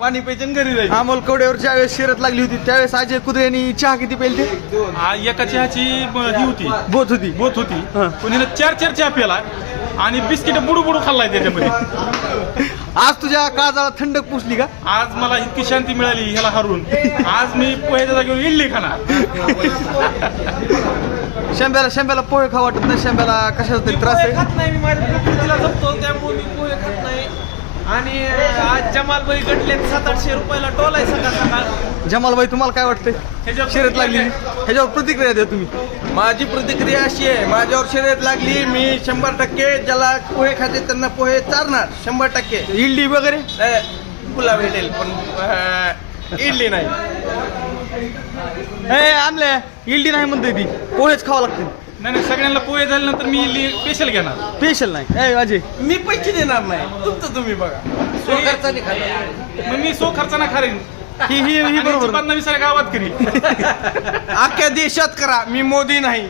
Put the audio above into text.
पाणी प्यायचं आणि घरी जायचं. अमोल कवड्यावर ज्यावेळेस शर्यत लागली होती त्यावेळेस अजय कुत्रे यांनी चहा किती पेलते? एका चहाची ही होती, बोत होती. बोत होती. हा. कोणी 4 चहा प्याला आणि बिस्किट बुडू बुडू खाल्लाय त्याच्यामध्ये. आज तुझ्या काळजाला थंडक पुसली का? आज मला इतकी शांती मिळाली ह्याला हरून. आज मी पोह्याच्या जागेवर इडली खाणार. शंभ्याला पोहे खा वाटत नाही. शंभ्याला कशाचा तरी त्रास पोहे आहे. खात नाही मी, माझ्या प्रकृतीला जपतो त्यामुळे मी पोहे खात नाही. आणि आज जमालबाई गटले 700-800 रुपयाला टोल आहे सकाळ सकाळ. जमालबाई तुम्हाला काय वाटतंय ह्याच्यावर शर्यत लागली ह्याच्यावर प्रतिक्रिया द्या तुम्ही. माझी प्रतिक्रिया अशी आहे, माझ्यावर शर्यत लागली, मी 100% ज्याला पोहे खाते त्यांना पोहे चारणार 100%. इडली वगैरे गुलाब भेटेल पण इडली नाही. ए आणले इडली नाही म्हणतोय ती, पोहेच खावं लागतील. नाही सगळ्यांना पोहे झाल्यानंतर मी इडली स्पेशल घेणार. स्पेशल नाही. ए अजय मी पैसे देणार नाही, तुमचं तुम्ही बघा. स्वखर्चाने खाणार. मग मी सो खर्चाना खारीन. ही बरोबर. बदनामी साऱ्या गावात करी. अख्ख्या देशात करा, मी मोदी नाही.